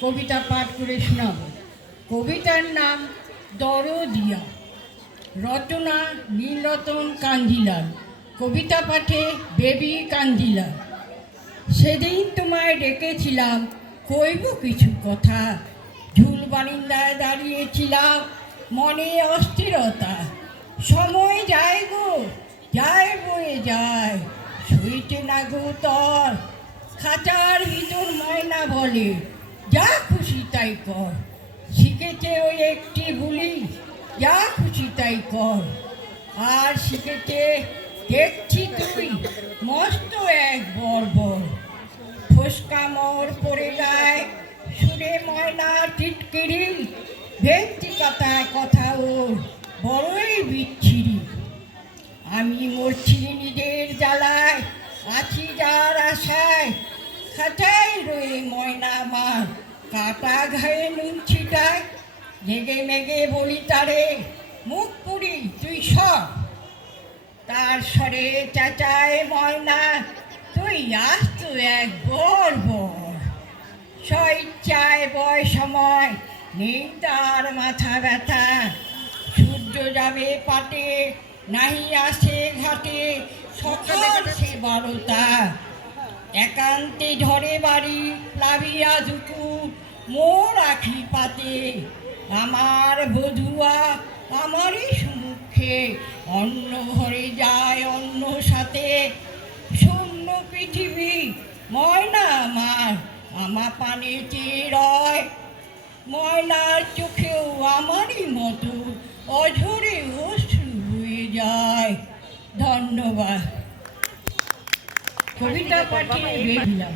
কবিতা পাঠ করে শোনাব। কবিতার নাম দরদিয়া, রচনা নীলরতন কাঞ্জিলাল, কবিতা পাঠে বেবি কাঞ্জিলাল। সেদিন তোমায় ডেকেছিলাম, কইব কিছু কথা, ঝুল বারিন্দায় দাঁড়িয়েছিলাম, মনে অস্থিরতা। সময় যায় গো, যায় বয়ে যায়, সইতে না গো তর। খাঁচার ভিতর ময়না বলে, যা খুশি তাই কর। শিখেছে ওই একটি বুলি, যা খুশি তাই কর। আর শিখেছে দেখছি তুই মস্ত এক বর্বর। ফোসকা মোর পড়ে গায়, সুরে ময়না টিটকিরি, ভেন্তি কাতায় কথা ওর বড়ই বিচ্ছিরি। আমি মরছি নিজের জ্বালায়, আছি যার আশায়, খাঁচায় রয়ে ময়না আমার কাটা ঘায়ে নুন ছিটায়। জেগে মেগে বলি তারে, মুখ পুরি তুই সব। তার স্বরে চেঁচায় ময়না, তুই আসত এক বর্বর। স্বইচ্ছায় বয় সময়, নেই তার মাথা ব্যথা। সূর্য যাবে পাটে, নাহি আসে ঘাটে, সকাল সে 12টা। একান্তে ঝরে বাড়ি, প্লাবিয়া দুকু মোর আখি পাতে। আমার বধুয়া আমারই সম্মুখে, অন্য ঘরে যায় অন্য সাথে। শূন্য পৃথিবী ময়না আমার, আমা পানে চেয়ে রয়। ময়নার চোখেও আমারই মতো অঝরে অশ্রু বয়ে যায়। ধন্যবাদ। কবিতা পাঠিয়ে বেরিলাম।